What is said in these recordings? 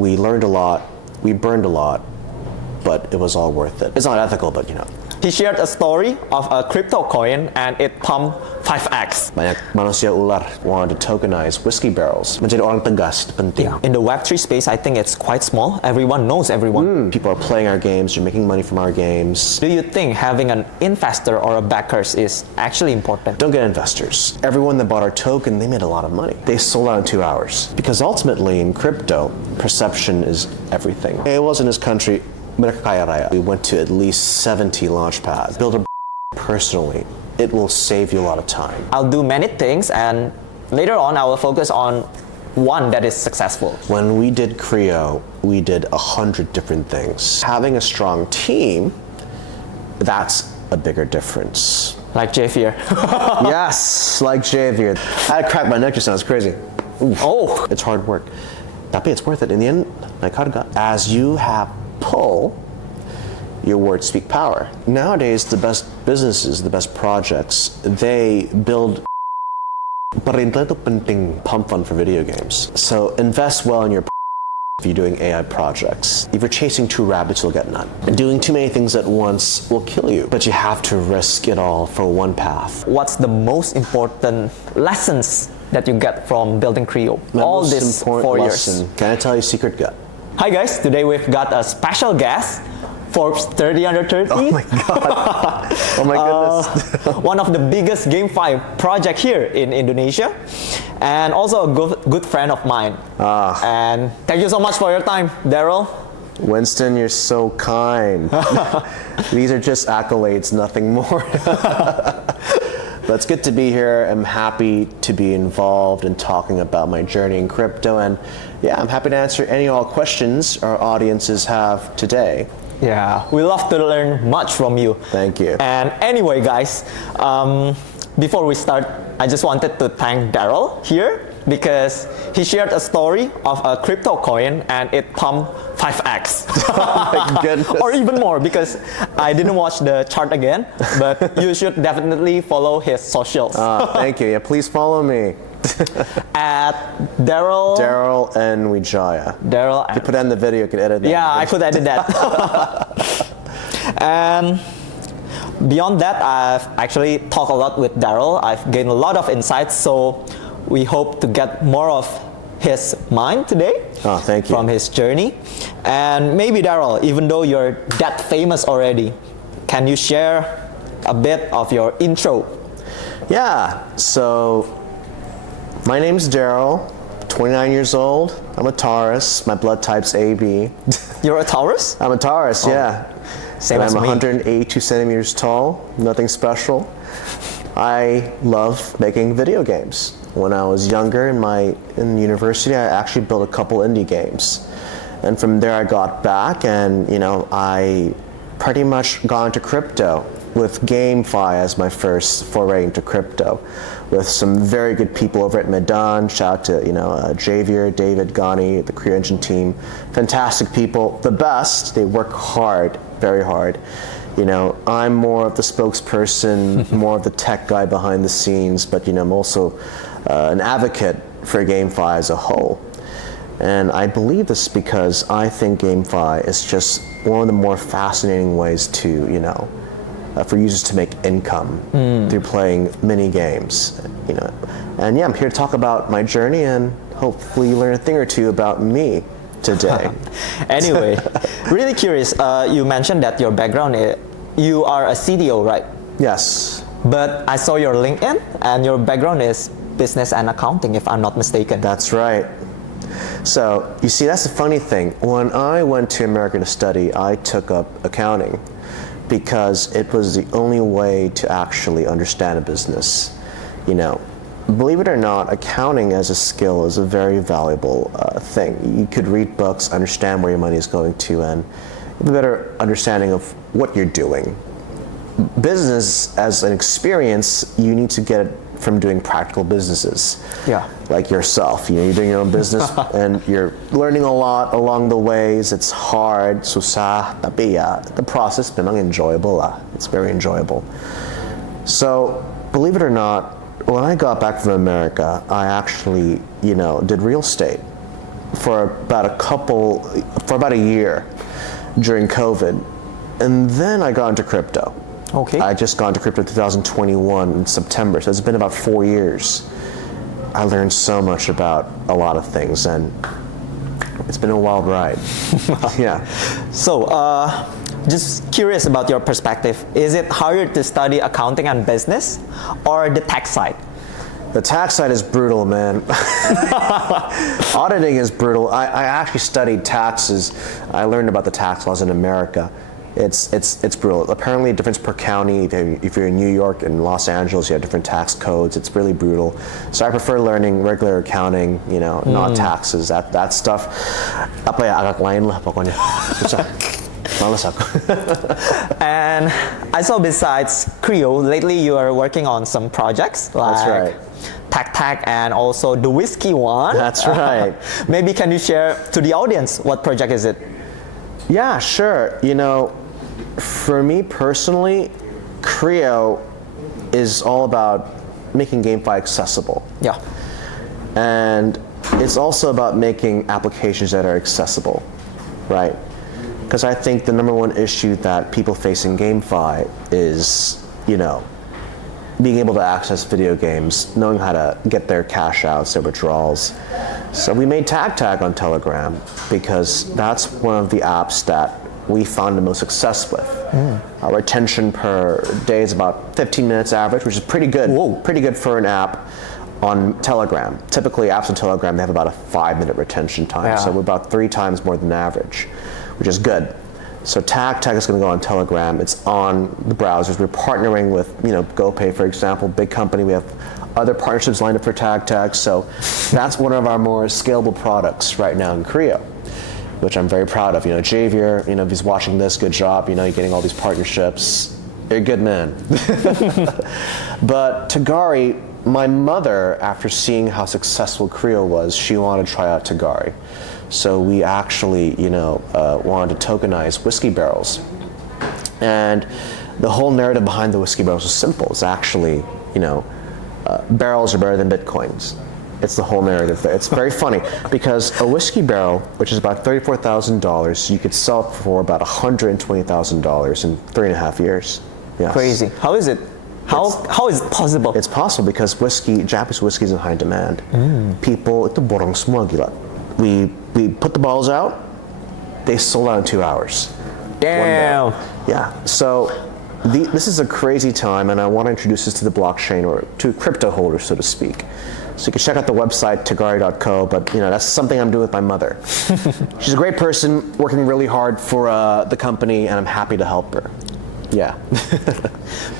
We learned a lot, we burned a lot, but it was all worth it. It's not ethical, but He shared a story of a crypto coin and it pumped 5x. Banyak manusia ular wanted to tokenize whiskey barrels. Menjadi orang tegas itu penting. Yeah. In the Web3 space, I think it's quite small. Everyone knows everyone. People are playing our games, they're making money from our games. Do you think having an investor or a backers is actually important? Don't get investors. Everyone that bought our token, they made a lot of money. They sold out in 2 hours. Because ultimately in crypto, perception is everything. It was in this country, mereka kaya raya. We went to at least 70 launch pads. Build a personally. It will save you a lot of time. I'll do many things and later on I will focus on one that is successful. When we did CREO, we did 100 different things. Having a strong team, that's a bigger difference. Like Javier. Yes, like Javier. I cracked my neck just now, it's crazy. Oof. Oh! It's hard work. Tapi it's worth it. In the end, naik harga. As you have pull, your words speak power. Nowadays, the best businesses, the best projects, they build. Pemerintah itu penting pump fund for video games. So invest well in your if you're doing AI projects. If you're chasing two rabbits, you'll get none. Doing too many things at once will kill you, but you have to risk it all for one path. What's the most important lessons that you get from building CREO? All this 4 years. Can I tell you a secret gut? Hi guys, today we've got a special guest, Forbes 30 under 30. Oh my god. Oh my goodness. One of the biggest GameFi project here in Indonesia and also a good friend of mine. And thank you so much for your time, Darrel. Winston, you're so kind. These are just accolades, nothing more. But it's good to be here. I'm happy to be involved in talking about my journey in crypto, and yeah, I'm happy to answer any all questions our audiences have today. Yeah, we love to learn much from you. Thank you. And anyway, guys, before we start, I just wanted to thank Darrel here because he shared a story of a crypto coin and it pumped 5x. Oh my goodness. Or even more because I didn't watch the chart again, but you should definitely follow his socials. Thank you. Yeah, please follow me. At Darrel. Darrel and Wijaya. Darrel. You put that in the video, you can edit that. Yeah, I could edit that. And beyond that, I've actually talked a lot with Darrel. I've gained a lot of insights, so we hope to get more of his mind today. Oh, thank you. From his journey. And maybe Darrel, even though you're that famous already, can you share a bit of your intro? Yeah, so my name's Darrel, 29 years old. I'm a Taurus. My blood type's AB. You're a Taurus? I'm a Taurus, yeah. Same as I'm me. 182 centimeters tall, nothing special. I love making video games. When I was younger in university, I actually built a couple indie games. And from there I got back and, I pretty much got into crypto with GameFi as my first foray into crypto with some very good people over at Medan. Shout out to, Javier, David, Ghani, the CREO Engine team. Fantastic people, the best. They work hard, very hard. I'm more of the spokesperson, more of the tech guy behind the scenes, but I'm also an advocate for GameFi as a whole. And I believe this because I think GameFi is just one of the more fascinating ways to, for users to make income through playing mini games, And yeah, I'm here to talk about my journey and hopefully you learn a thing or two about me today. Anyway, really curious, you mentioned that your background, you are a CTO, right? Yes. But I saw your LinkedIn and your background is business and accounting, if I'm not mistaken. That's right. So, you see, that's the funny thing. When I went to America to study, I took up accounting because it was the only way to actually understand a business. Believe it or not, accounting as a skill is a very valuable thing. You could read books, understand where your money is going to, and have a better understanding of what you're doing. Business as an experience, you need to get it from doing practical businesses. Yeah. Like yourself, you're doing your own business and you're learning a lot along the ways. It's hard, susah, tapi the process memang enjoyable lah. It's very enjoyable. So, believe it or not, when I got back from America, I actually, did real estate. for about a year during COVID. And then I got into crypto. Okay. I just got into crypto in 2021 in September, so it's been about 4 years. I learned so much about a lot of things, and it's been a wild ride. Yeah. So, just curious about your perspective. Is it harder to study accounting and business or the tax side? The tax side is brutal, man. Auditing is brutal. I actually studied taxes. I learned about the tax laws in America. It's brutal. Apparently, difference per county. If you're in New York and Los Angeles, you have different tax codes. It's really brutal. So I prefer learning regular accounting, not taxes. That stuff. Apa ya, agak lain lah pokoknya. Susah. Males aku. And I saw besides CREO, lately you are working on some projects like That's right. Tag and also the whiskey one. That's right. Maybe can you share to the audience what project is it? Yeah, sure. For me personally, CREO is all about making GameFi accessible. Yeah. And it's also about making applications that are accessible, right? Because I think the number one issue that people face in GameFi is, being able to access video games, knowing how to get their cash outs, their withdrawals. So we made Tag on Telegram because that's one of the apps that we found the most success with. Our retention per day is about 15 minutes average, which is pretty good. Whoa. Pretty good for an app on Telegram. Typically, apps on Telegram, they have about a 5-minute retention time. Yeah. So we're about 3 times more than average, which is good. So Tag is going to go on Telegram. It's on the browsers. We're partnering with, GoPay, for example, big company. We have other partnerships lined up for Tag. So that's one of our more scalable products right now in CREO, which I'm very proud of. Javier, if he's watching this, good job. You're getting all these partnerships. You're a good man. But Tagari, my mother, after seeing how successful CREO was, she wanted to try out Tagari. So we actually, wanted to tokenize whiskey barrels. And the whole narrative behind the whiskey barrels was simple. It's actually, barrels are better than Bitcoins. It's the whole narrative there. It's very funny because a whiskey barrel, which is about $34,000, you could sell it for about $120,000 in 3.5 years. Yes. Crazy. How is it? How is it possible? It's possible because Japanese whiskey is in high demand. People, itu borong semua gila. We put the bottles out, they sold out in 2 hours. Damn. Yeah, so this is a crazy time, and I want to introduce this to the blockchain or to crypto holders, so to speak. So you can check out the website, tagari.co, but that's something I'm doing with my mother. She's a great person, working really hard for the company, and I'm happy to help her. Yeah.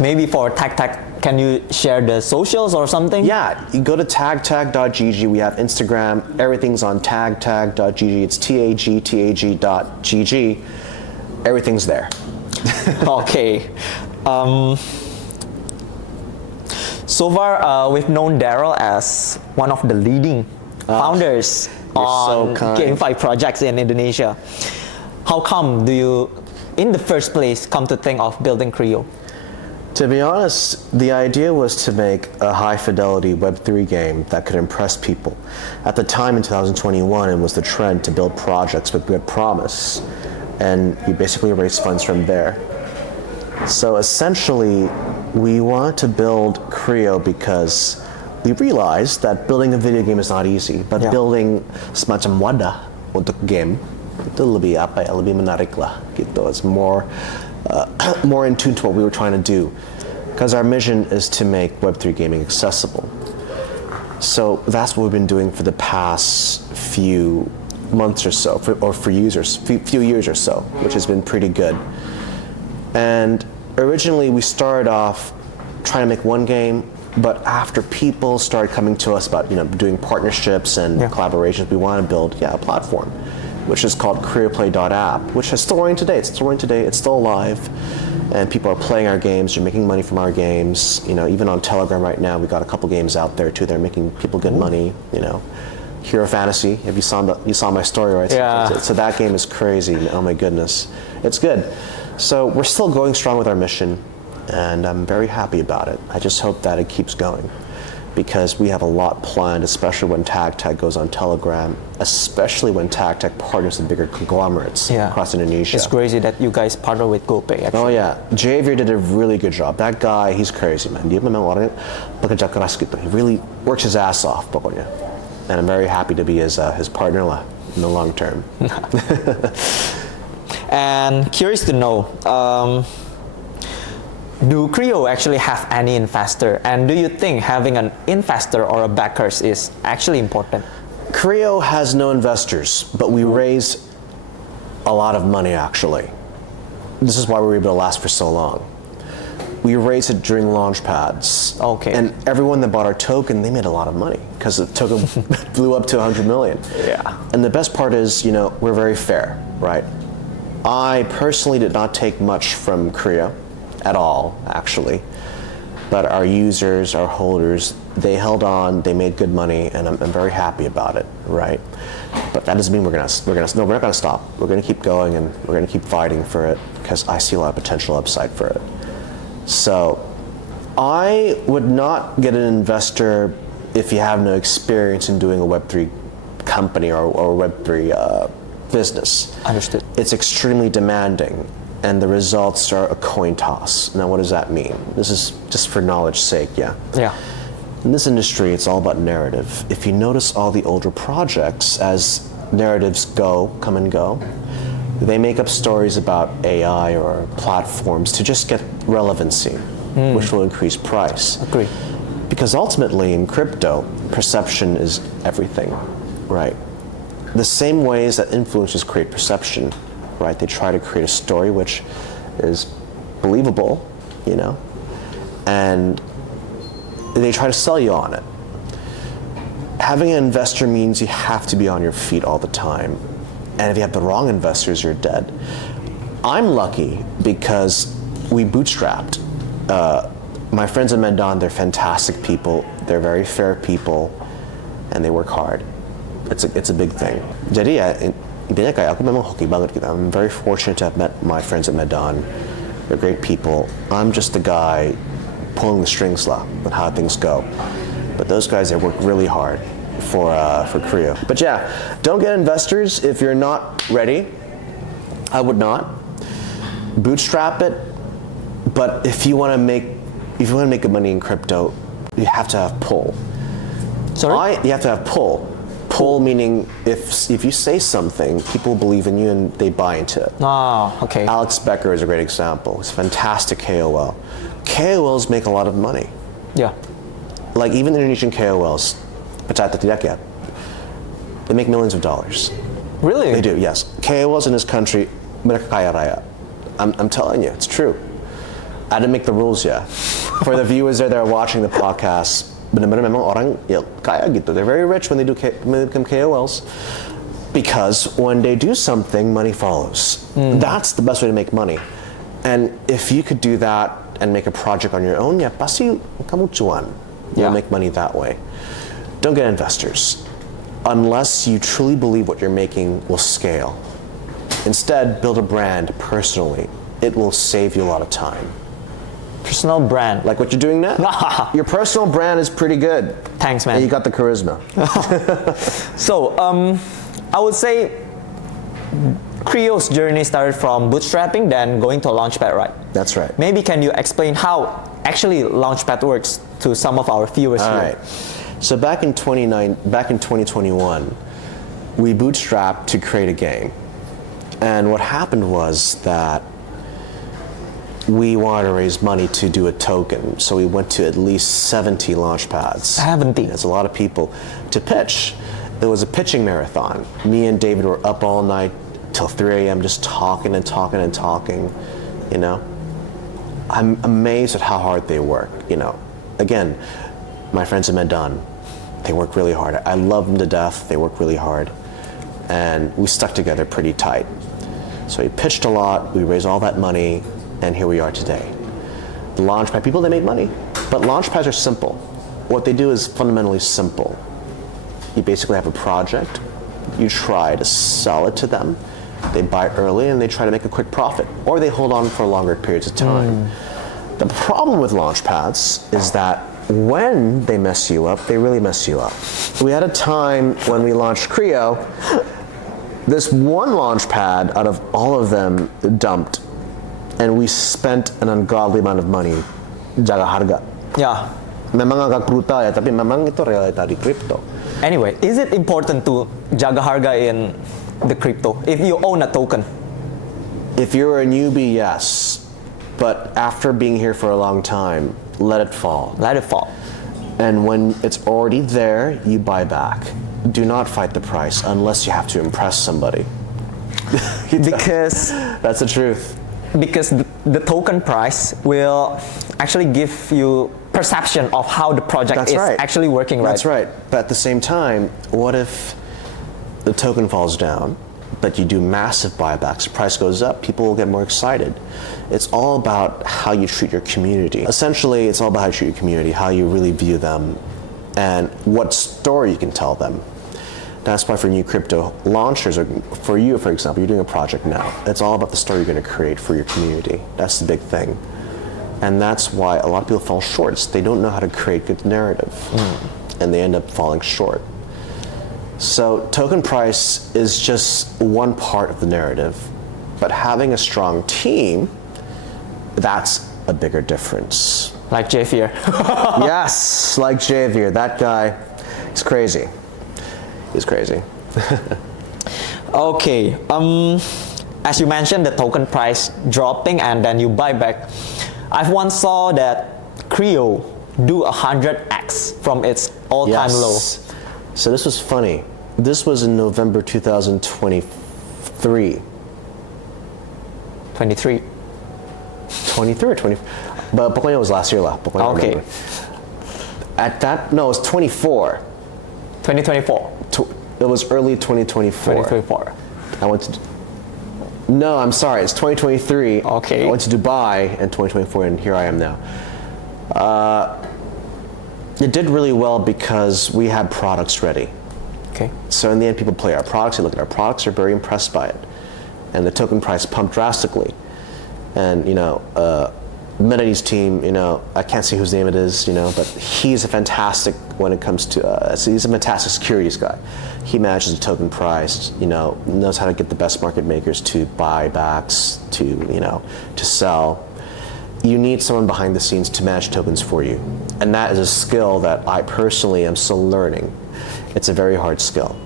Maybe for Tag, can you share the socials or something? Yeah, you go to tagtag.gg. We have Instagram. Everything's on tagtag.gg. It's tagtag.gg. Everything's there. Okay. So far, we've known Darrel as one of the leading founders on GameFi projects in Indonesia. How come do you, in the first place, come to think of building CREO? To be honest, the idea was to make a high-fidelity Web3 game that could impress people. At the time in 2021, it was the trend to build projects with good promise, and you basically raise funds from there. So essentially, we wanted to build CREO because we realized that building a video game is not easy, but building semacam wadah untuk game itu lebih menarik lah gitu. It's more in tune to what we were trying to do, because our mission is to make Web3 gaming accessible. So that's what we've been doing for the past few months or so, few years or so, which has been pretty good. And originally we started off trying to make one game, but after people started coming to us about doing partnerships and collaborations, we want to build a platform, which is called CREOplay.app, which is still running today. It's still alive, and people are playing our games. They're making money from our games. Even on Telegram right now, we got a couple games out there too. They're making people good money. Hero Fantasy. If you saw my story, right? Yeah. So that game is crazy. Oh my goodness, it's good. So we're still going strong with our mission, and I'm very happy about it. I just hope that it keeps going. because we have a lot planned, especially when TagTag goes on Telegram, especially when TagTag partners with bigger conglomerates across Indonesia. It's crazy that you guys partner with GoPay, actually. Oh yeah, Javier did a really good job. That guy, he's crazy, man. Dia memang orangnya bekerja keras gitu. He really works his ass off, pokoknya. And I'm very happy to be his partner lah in the long term. And curious to know, do CREO actually have any investor? And do you think having an investor or a backers is actually important? CREO has no investors, but we raise a lot of money actually. This is why we were able to last for so long. We raised it during launch pads. Okay. And everyone that bought our token, they made a lot of money because the token blew up to 100 million. Yeah. And the best part is, we're very fair, right? I personally did not take much from CREO at all, actually. But our users, our holders, they held on, they made good money, and I'm very happy about it, right? But that doesn't mean we're not gonna stop. We're gonna keep going and we're gonna keep fighting for it because I see a lot of potential upside for it. So I would not get an investor if you have no experience in doing a Web3 company or Web3 business. Understood. It's extremely demanding, and the results are a coin toss. Now, what does that mean? This is just for knowledge's sake, yeah? Yeah. In this industry, it's all about narrative. If you notice all the older projects, as narratives come and go, they make up stories about AI or platforms to just get relevancy, which will increase price. Agree. Because ultimately, in crypto, perception is everything, right? The same ways that influencers create perception, right? They try to create a story which is believable, and they try to sell you on it. Having an investor means you have to be on your feet all the time. And if you have the wrong investors, you're dead. I'm lucky because we bootstrapped. My friends at Mendan, they're fantastic people. They're very fair people, and they work hard. It's a big thing. Jadi ya, intinya kayak aku memang hoki banget gitu. I'm very fortunate to have met my friends at Medan. They're great people. I'm just the guy pulling the strings lah on how things go. But those guys, they work really hard for CREO. But yeah, don't get investors if you're not ready. I would not. Bootstrap it. But if you want to make good money in crypto, you have to have pull. Sorry? You have to have pull. Pull meaning if you say something, people believe in you and they buy into it. Oh, okay. Alex Becker is a great example. He's a fantastic KOL. KOLs make a lot of money. Yeah. Like even Indonesian KOLs, they make millions of dollars. Really? They do, yes. KOLs in this country, mereka kaya raya. I'm telling you, it's true. I didn't make the rules yet. For the viewers there that are watching the podcast, benar-benar memang orang kaya gitu. They're very rich when they become KOLs because when they do something, money follows. That's the best way to make money. And if you could do that and make a project on your own, ya pasti kamu cuan. You'll make money that way. Don't get investors unless you truly believe what you're making will scale. Instead, build a brand personally. It will save you a lot of time. Personal brand. Like what you're doing now. Your personal brand is pretty good. Thanks, man. And you got the charisma. So, I would say CREO's journey started from bootstrapping, then going to Launchpad, right? That's right. Maybe can you explain how actually Launchpad works to some of our viewers here? All right. So back in 2021, we bootstrapped to create a game. And what happened was that we wanted to raise money to do a token. So we went to at least 70 launchpads. 70? That's a lot of people to pitch. It was a pitching marathon. Me and David were up all night till 3 a.m. just talking and talking and talking, I'm amazed at how hard they work, Again, my friends at Medan, they work really hard. I love them to death. They work really hard. And we stuck together pretty tight. So we pitched a lot, we raised all that money, and here we are today. The Launchpad people, they make money, but Launchpads are simple. What they do is fundamentally simple. You basically have a project, you try to sell it to them, they buy early and they try to make a quick profit, or they hold on for longer periods of time. The problem with Launchpads is that when they mess you up, they really mess you up. We had a time when we launched CREO, this one launch pad out of all of them dumped, and we spent an ungodly amount of money jaga harga. Yeah. Memang agak brutal ya, tapi memang itu realita di crypto. Anyway, is it important to jaga harga in the crypto if you own a token? If you're a newbie, yes. But after being here for a long time, let it fall. Let it fall. And when it's already there, you buy back. Do not fight the price unless you have to impress somebody. Because that's the truth. Because the token price will actually give you perception of how the project is actually working, right? That's right. But at the same time, what if the token falls down, but you do massive buybacks, the price goes up, people will get more excited. It's all about how you treat your community. Essentially, it's all about how you treat your community, how you really view them, and what story you can tell them. That's why for new crypto launchers, or for you, for example, you're doing a project now, it's all about the story you're going to create for your community. That's the big thing. And that's why a lot of people fall short. They don't know how to create good narrative, and they end up falling short. So token price is just one part of the narrative, but having a strong team, that's a bigger difference. Like Javier. Yes, like Javier. That guy, he's crazy. He's crazy. Okay. As you mentioned, the token price dropping and then you buy back. I've once saw that CREO do 100x from its all-time low. So this was funny. This was in November 2023. 23. 23 or 20? But pokoknya it was last year lah. Okay. At that, no, it was 24. 2024. It was early 2024. 2024. I went to. No, I'm sorry. It's 2023. Okay. I went to Dubai in 2024, and here I am now. It did really well because we had products ready. Okay. So in the end, people play our products. They look at our products. They're very impressed by it, and the token price pumped drastically. And Melody's team, I can't say whose name it is, but he's a fantastic when it comes to, he's a fantastic securities guy. He manages the token price, knows how to get the best market makers to buy backs, to sell. You need someone behind the scenes to manage tokens for you. And that is a skill that I personally am still learning. It's a very hard skill.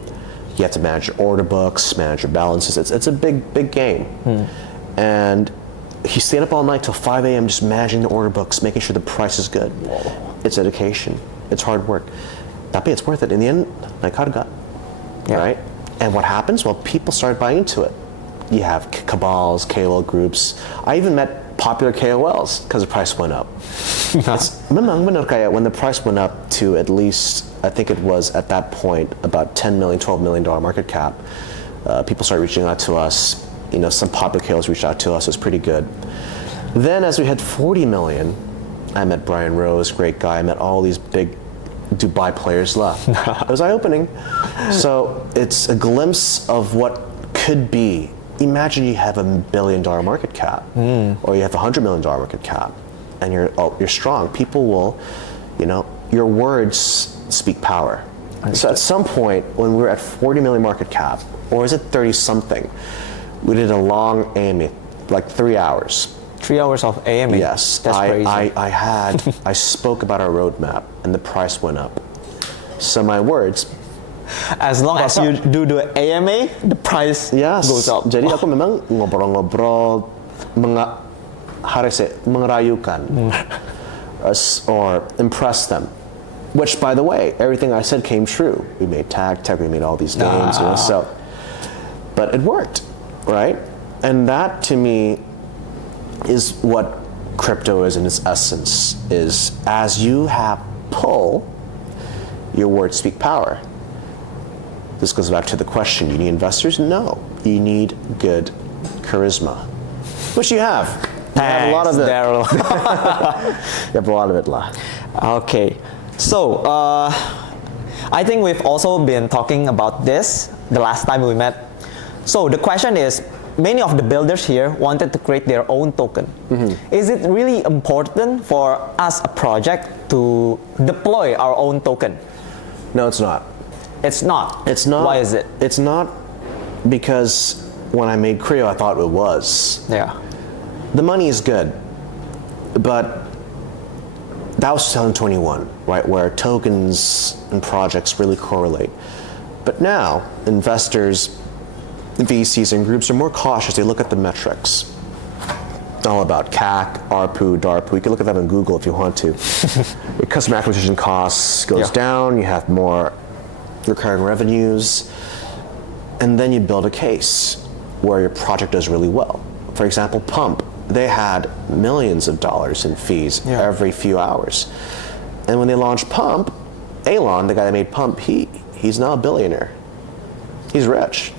You have to manage your order books, manage your balances. It's a big game. And he stayed up all night till 5 a.m. just managing the order books, making sure the price is good. Whoa. It's dedication. It's hard work. Tapi it's worth it. In the end, naik harga, right? And what happens? Well, people started buying into it. You have cabals, KOL groups. I even met popular KOLs because the price went up. Memang benar kayak when the price went up to at least, I think it was at that point about $10 million, $12 million market cap, people started reaching out to us. Some popular KOLs reached out to us. It was pretty good. Then as we hit 40 million, I met Brian Rose, great guy. I met all these big Dubai players left. It was eye-opening. So it's a glimpse of what could be. Imagine you have $1 billion market cap, or you have $100 million market cap, and you're strong. People will, your words speak power. So at some point, when we were at 40 million market cap, or is it 30 something, we did a long AMA, like 3 hours. 3 hours of AMA? Yes. That's crazy. I spoke about our roadmap, and the price went up. So my words. As long as you do the AMA, the price goes up. Jadi aku memang ngobrol-ngobrol, mengerayukan, or impress them. Which, by the way, everything I said came true. We made Tech, we made all these games, but it worked. Right? And that to me is what crypto is in its essence, is as you have pull, your words speak power. This goes back to the question, you need investors? No. You need good charisma, which you have. Thanks, you have a lot of it. Darrel. You have a lot of it, lah. Okay. So, I think we've also been talking about this the last time we met. So the question is, many of the builders here wanted to create their own token. Is it really important for us, a project, to deploy our own token? No, it's not. It's not. It's not. Why is it? It's not because when I made CREO, I thought it was. Yeah. The money is good, but that was 2021, right, where tokens and projects really correlate. But now, investors, VCs, and groups are more cautious. They look at the metrics. All about CAC, ARPU, DARPU. You can look at that on Google if you want to. Your customer acquisition costs goes down, you have more recurring revenues, and then you build a case where your project does really well. For example, Pump, they had millions of dollars in fees every few hours. And when they launched Pump, Elon, the guy that made Pump, he's now a billionaire. He's rich.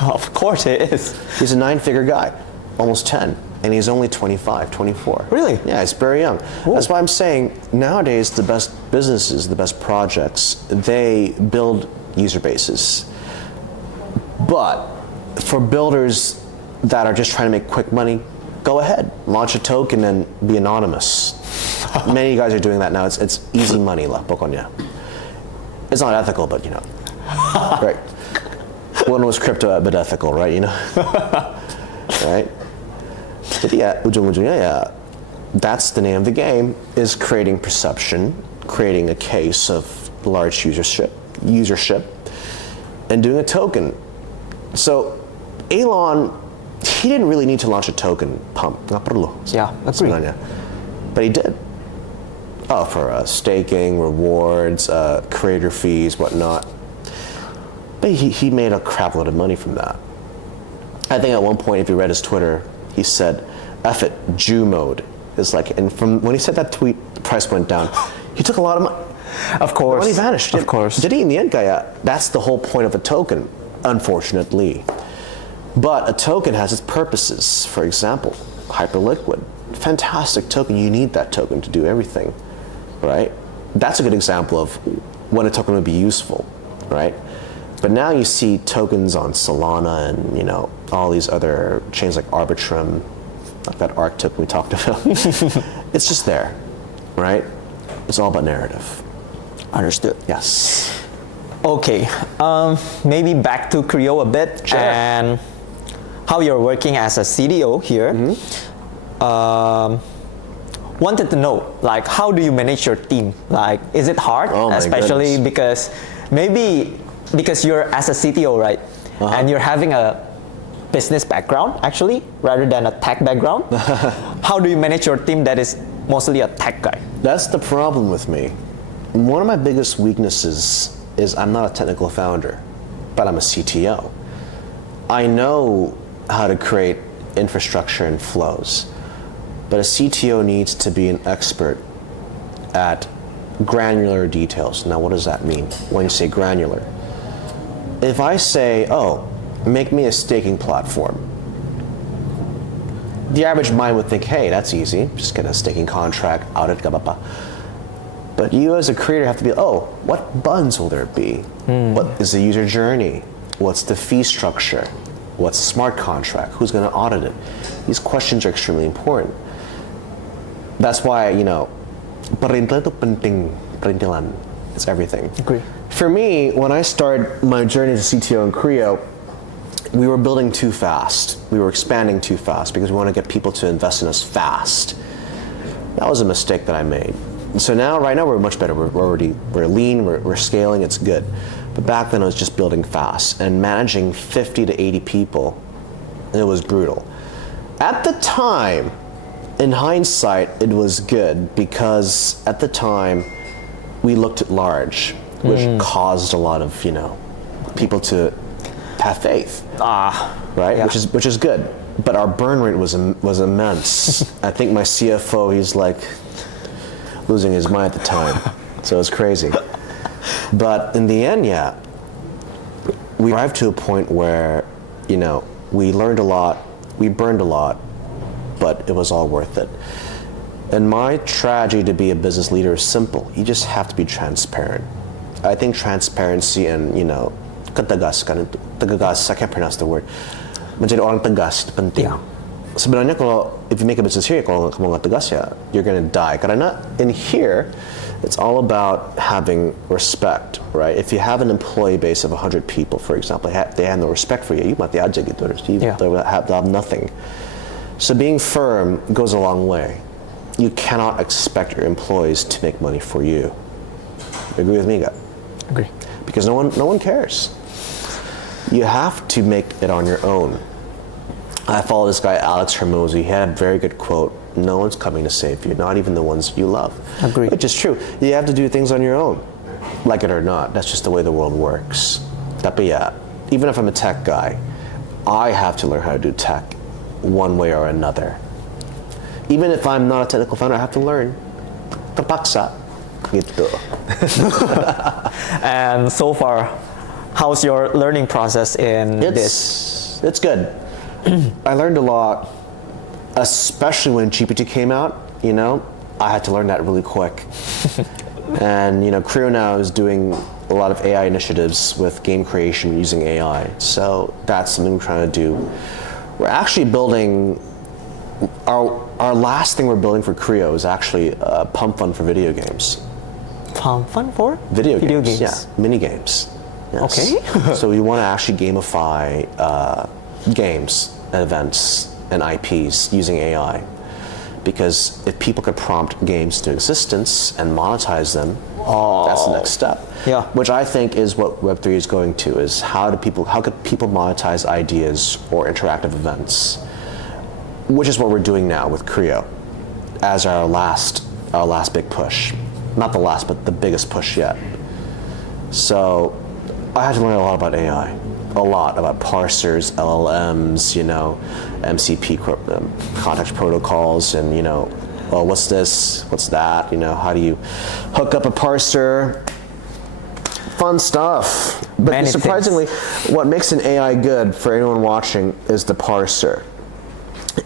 Of course he is. He's a 9-figure guy, almost 10, and he's only 25, 24. Really? Yeah, he's very young. Ooh. That's why I'm saying nowadays the best businesses, the best projects, they build user bases. But for builders that are just trying to make quick money, go ahead, launch a token and be anonymous. Many guys are doing that now. It's easy money lah pokoknya. It's not ethical, but right. One was crypto but ethical, right? Right? Jadi ujung-ujungnya that's the name of the game, is creating perception, creating a case of large usership, and doing a token. So Elon, he didn't really need to launch a token pump. Nggak perlu. Yeah, that's right. But he did. For staking, rewards, creator fees, whatnot. But he made a crap load of money from that. I think at one point, if you read his Twitter, he said, F it, Jew mode. It's like, and from when he said that tweet, the price went down. He took a lot of money. Of course. The money vanished. Of course. Did he in the end, Gaya? That's the whole point of a token, unfortunately. But a token has its purposes. For example, Hyperliquid. Fantastic token. You need that token to do everything, right? That's a good example of when a token would be useful, right? But now you see tokens on Solana and all these other chains like Arbitrum, like that ARC token we talked about. It's just there, right? It's all about narrative. Understood. Yes. Okay, maybe back to CREO a bit. Sure. And how you're working as a CTO here. Wanted to know, like, how do you manage your team? Like, is it hard? Oh my Especially goodness. because you're as a CTO, right? And you're having a business background, actually, rather than a tech background. How do you manage your team that is mostly a tech guy? That's the problem with me. One of my biggest weaknesses is I'm not a technical founder, but I'm a CTO. I know how to create infrastructure and flows, but a CTO needs to be an expert at granular details. Now, what does that mean when you say granular? If I say, make me a staking platform, the average mind would think, hey, that's easy, just get a staking contract, audit, blah, blah, blah. But you as a creator have to be, what buttons will there be? What is the user journey? What's the fee structure? What's the smart contract? Who's going to audit it? These questions are extremely important. That's why, perintilan itu penting, perintilan. It's everything. Agree. For me, when I started my journey as a CTO in CREO, we were building too fast. We were expanding too fast because we want to get people to invest in us fast. That was a mistake that I made. So right now we're much better. We're lean, we're scaling, it's good. But back then I was just building fast and managing 50 to 80 people, and it was brutal. At the time, in hindsight, it was good because at the time we looked at large, which caused a lot of people to have faith, right? Yeah. Which is good. But our burn rate was immense. I think my CFO, he's like losing his mind at the time, so it's crazy. But in the end, we arrived to a point where we learned a lot, we burned a lot, but it was all worth it. And my strategy to be a business leader is simple. You just have to be transparent. I think transparency and, tegagas, I can't pronounce the word. menjadi orang tegas itu penting. Yeah. Sebenarnya kalau if you make a business here, kalau kamu nggak tegas ya, you're gonna die. Karena in here, it's all about having respect, right? If you have an employee base of 100 people, for example, they have no respect for you, you mati aja gitu. They'll have nothing. So being firm goes a long way. You cannot expect your employees to make money for you. You agree with me, guy? Agree. Because no one cares. You have to make it on your own. I follow this guy, Alex Hermosi. He had a very good quote. No one's coming to save you, not even the ones you love. Agree. Which is true. You have to do things on your own, like it or not. That's just the way the world works. Tapi ya, even if I'm a tech guy, I have to learn how to do tech one way or another. Even if I'm not a technical founder, I have to learn. Terpaksa. Gitu. And so far, how's your learning process in this? It's good. I learned a lot, especially when GPT came out. I had to learn that really quick. And CREO now is doing a lot of AI initiatives with game creation using AI. So that's something we're trying to do. We're actually building our last thing we're building for CREO is actually a pump fund for video games. Pump fund for video games? Yeah, mini games. Yes. Okay. So we want to actually gamify games and events and IPs using AI, because if people could prompt games to existence and monetize them, that's the next step. Yeah. Which I think is what Web3 is going to, is how could people monetize ideas or interactive events, which is what we're doing now with CREO as our last big push. Not the last, but the biggest push yet. So I had to learn a lot about AI. A lot about parsers, LLMs, MCP context protocols, and what's this, what's that, how do you hook up a parser? Fun stuff. But Many surprisingly, what makes an AI good for anyone watching is the parser.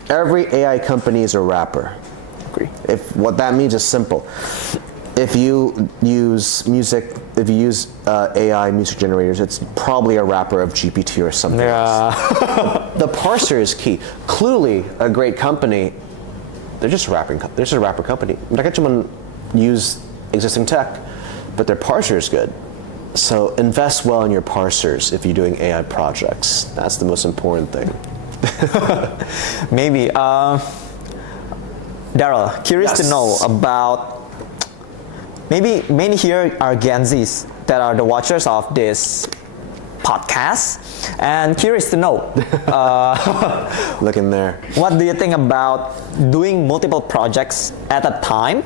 Every AI company is a wrapper. Agree. What that means is simple. If you use AI music generators, it's probably a wrapper of GPT or something else. The parser is key. Clearly, a great company, they're just a wrapper company. Mereka cuma use existing tech, but their parser is good. So invest well in your parsers if you're doing AI projects. That's the most important thing. Maybe. Darrel, curious to Yes. know about, maybe many here are Gen Zs that are the watchers of this podcast, and curious to know, Look in there. what do you think about doing multiple projects at a time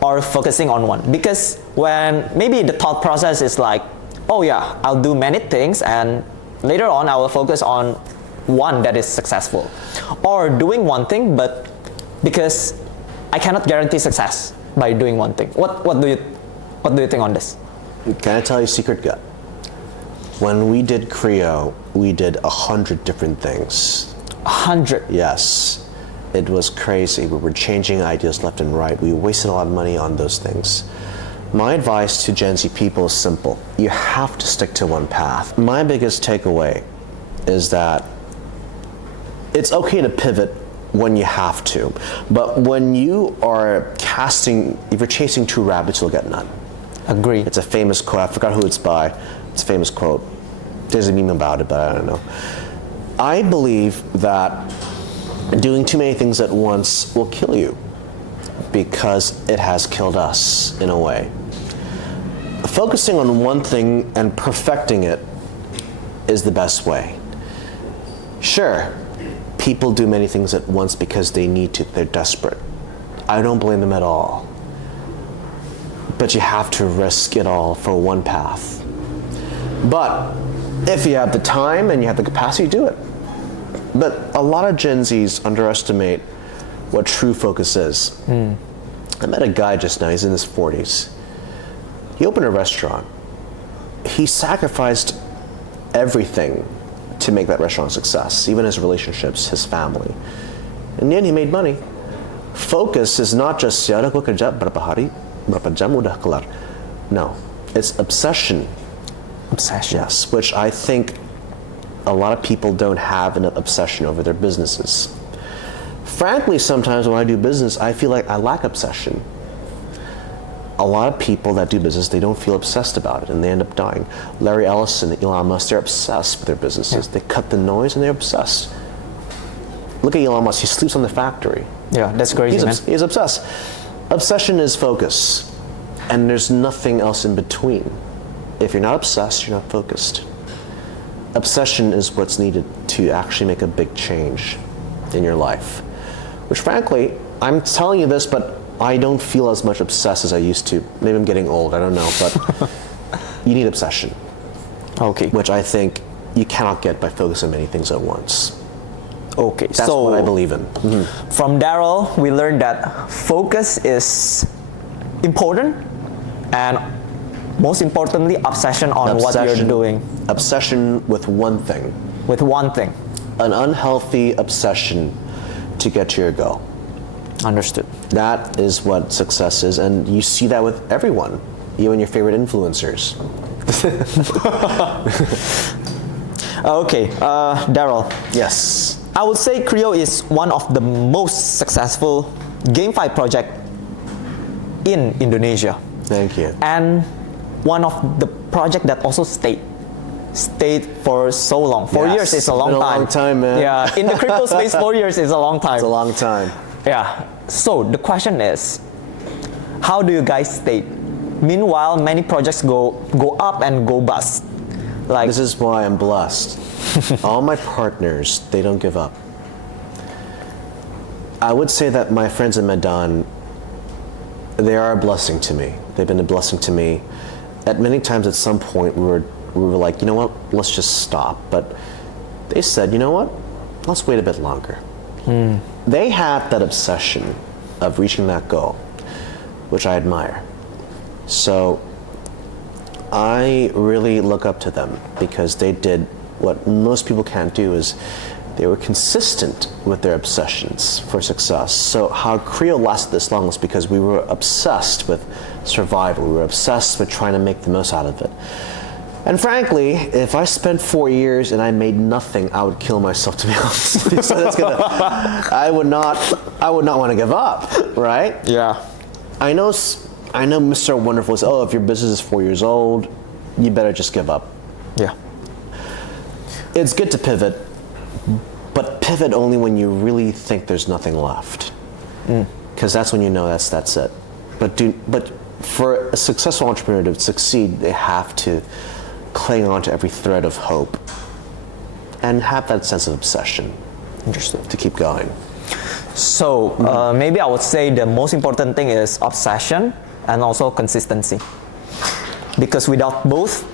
or focusing on one? Because when maybe the thought process is like, oh yeah, I'll do many things and later on I will focus on one that is successful, or doing one thing but because I cannot guarantee success by doing one thing. What do you think on this? Can I tell you a secret, gut? When we did CREO, we did 100 different things. 100. Yes, it was crazy. We were changing ideas left and right. We wasted a lot of money on those things. My advice to Gen Z people is simple. You have to stick to one path. My biggest takeaway is that it's okay to pivot when you have to, but when you are if you're chasing two rabbits, you'll get none. Agree. It's a famous quote. I forgot who it's by. It's a famous quote. There's a meme about it, but I don't know. I believe that doing too many things at once will kill you, because it has killed us in a way. Focusing on one thing and perfecting it is the best way. Sure, people do many things at once because they need to, they're desperate. I don't blame them at all. But you have to risk it all for one path. But if you have the time and you have the capacity, do it. But a lot of Gen Zs underestimate what true focus is. I met a guy just now, he's in his 40s. He opened a restaurant. He sacrificed everything to make that restaurant a success, even his relationships, his family. In the end, he made money. Focus is not just, ya udah gue kerja berapa hari, berapa jam udah kelar. No, it's obsession. Obsession. Yes, which I think a lot of people don't have an obsession over their businesses. Frankly, sometimes when I do business, I feel like I lack obsession. A lot of people that do business, they don't feel obsessed about it, and they end up dying. Larry Ellison, Elon Musk, they're obsessed with their businesses. They cut the noise and they're obsessed. Look at Elon Musk, he sleeps on the factory. Yeah, that's crazy, man. He's obsessed. Obsession is focus, and there's nothing else in between. If you're not obsessed, you're not focused. Obsession is what's needed to actually make a big change in your life. Which frankly, I'm telling you this, but I don't feel as much obsessed as I used to. Maybe I'm getting old, I don't know, but you need obsession. Okay. Which I think you cannot get by focusing on many things at once. Okay, That's what I believe in. From Darrel, we learned that focus is important, and most importantly, obsession on what you're doing. Obsession with one thing. With one thing. An unhealthy obsession to get to your goal. Understood. That is what success is, and you see that with everyone, even your favorite influencers. Okay, Darrel. Yes. I would say CREO is one of the most successful GameFi project in Indonesia. Thank you. And one of the project that also stayed for so long. 4 years is a long time. It's been a long time, man. Yeah, in the crypto space, 4 years is a long time. It's a long time. Yeah. So the question is, how do you guys stay? Meanwhile, many projects go up and go bust. Like, this is why I'm blessed. All my partners, they don't give up. I would say that my friends in Medan, they are a blessing to me. They've been a blessing to me. At many times at some point we were like, you know what, let's just stop. But they said, you know what, let's wait a bit longer. They had that obsession of reaching that goal, which I admire. So I really look up to them because they did what most people can't do, is they were consistent with their obsessions for success. So how CREO lasted this long was because we were obsessed with survival. We were obsessed with trying to make the most out of it. And frankly, if I spent 4 years and I made nothing, I would kill myself, to be honest. So I would not want to give up, right? yeah. I know Mr. Wonderful says, oh, if your business is 4 years old, you better just give up. Yeah. It's good to pivot, but pivot only when you really think there's nothing left. Because that's when you know that's it. But for a successful entrepreneur to succeed, they have to cling on to every thread of hope and have that sense of obsession. Interesting. To keep going. So maybe I would say the most important thing is obsession and also consistency. Because without both,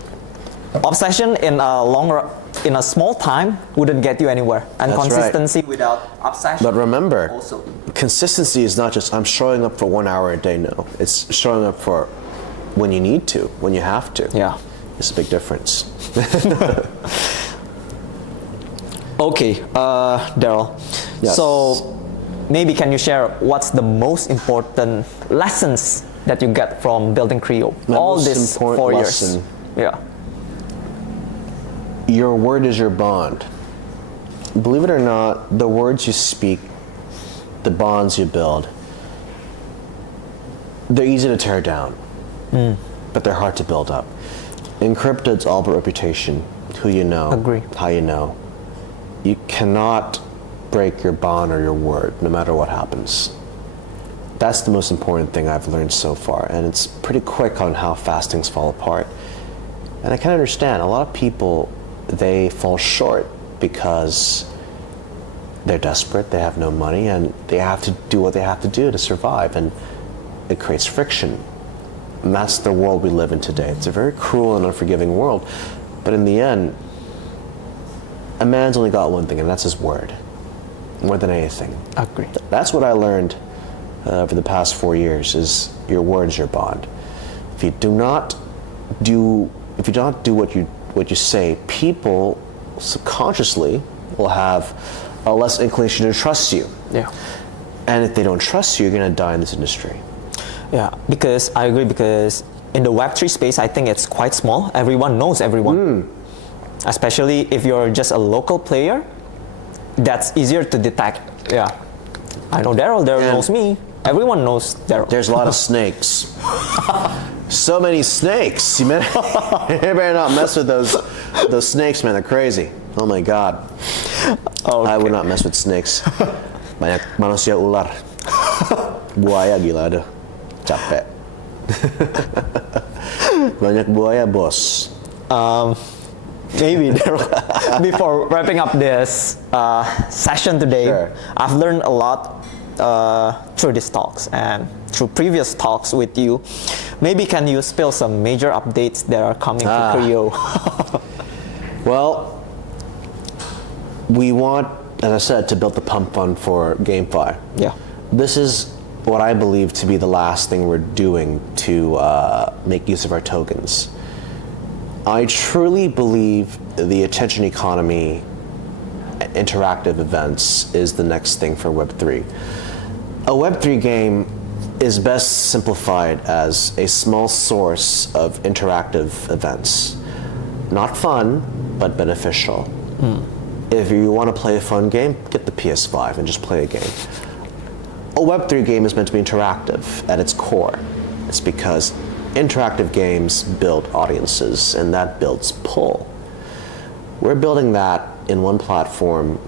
obsession in a small time wouldn't get you anywhere, and That's consistency right. without obsession. But remember, also, consistency is not just I'm showing up for 1 hour a day. No, it's showing up for when you need to, when you have to. yeah. It's a big difference. Okay, Darrel. Yes. So maybe can you share what's the most important lessons that you get from building CREO? All this 4 years. Yeah. Your word is your bond. Believe it or not, the words you speak, the bonds you build, they're easy to tear down, but they're hard to build up. In crypto, it's all about reputation, who you know, Agree. how you know. You cannot break your bond or your word, no matter what happens. That's the most important thing I've learned so far, and it's pretty quick on how fast things fall apart. And I can understand, a lot of people, they fall short because they're desperate, they have no money, and they have to do what they have to do to survive, and it creates friction. And that's the world we live in today. It's a very cruel and unforgiving world, but in the end, a man's only got one thing, and that's his word, more than anything. Agree. That's what I learned over the past 4 years, is your word is your bond. If you do not do what you say, people subconsciously will have a less inclination to trust you. Yeah. And if they don't trust you, you're going to die in this industry. Yeah, because I agree, because in the Web3 space, I think it's quite small. Everyone knows everyone. especially if you're just a local player. That's easier to detect. Yeah, I know Darrel. Darrel And- knows me. Everyone knows Darrel. There's a lot of snakes. So many snakes. You better not mess with those snakes, man. They're crazy. Oh my God. Okay. I would not mess with snakes. Banyak manusia ular. Buaya gila, aduh. Capek. Banyak buaya, bos. Maybe Darrel, before wrapping up this session today, Sure. I've learned a lot through these talks and through previous talks with you. Maybe can you spill some major updates that are coming to CREO? Well, we want, as I said, to build the pump fund for GameFi. Yeah. This is what I believe to be the last thing we're doing to make use of our tokens. I truly believe the attention economy, interactive events, is the next thing for Web3. A Web3 game is best simplified as a small source of interactive events. Not fun, but beneficial. If you want to play a fun game, get the PS5 and just play a game. A Web3 game is meant to be interactive at its core. It's because interactive games build audiences, and that builds pull. We're building that in one platform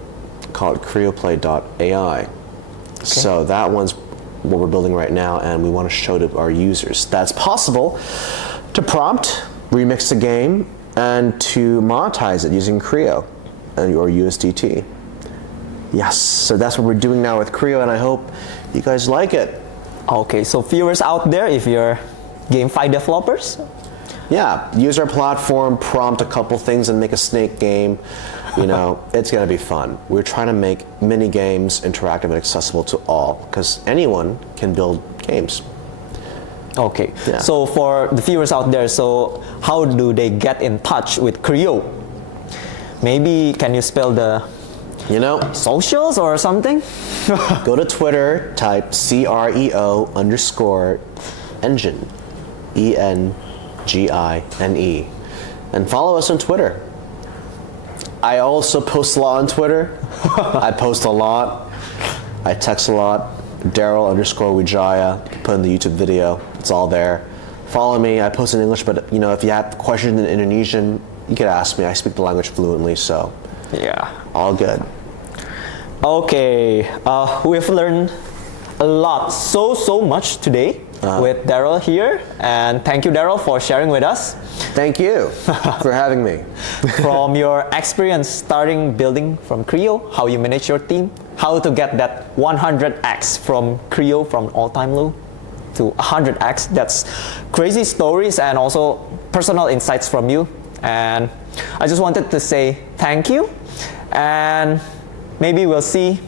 called CREOplay.ai. So that one's what we're building right now, and we want to show to our users that's possible to prompt, remix the game, and to monetize it using CREO or USDT. Yes, so that's what we're doing now with CREO, and I hope you guys like it. Okay, so viewers out there, if you're GameFi developers, Yeah, use our platform, prompt a couple things, and make a snake game. You know, it's gonna be fun. We're trying to make mini games interactive and accessible to all, because anyone can build games. okay. Yeah. So for the viewers out there, so how do they get in touch with CREO? Maybe can you spell the You know, socials or something? go to Twitter, type CREO_engine, ENGINE, and follow us on Twitter. I also post a lot on Twitter. I post a lot. I text a lot. Darrel_Wijaya. Put in the YouTube video. It's all there. Follow me. I post in English, but you know, if you have questions in Indonesian, you could ask me. I speak the language fluently, so Yeah. all good. Okay, we've learned a lot, so much today with Darrel here, and thank you, Darrel, for sharing with us Thank you for having me. from your experience starting building from CREO, how you manage your team, how to get that 100x from CREO from all-time low to 100x. That's crazy stories and also personal insights from you. And I just wanted to say thank you, and maybe we'll see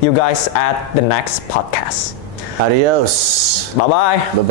you guys at the next podcast. Adios. Bye-bye. Bye-bye.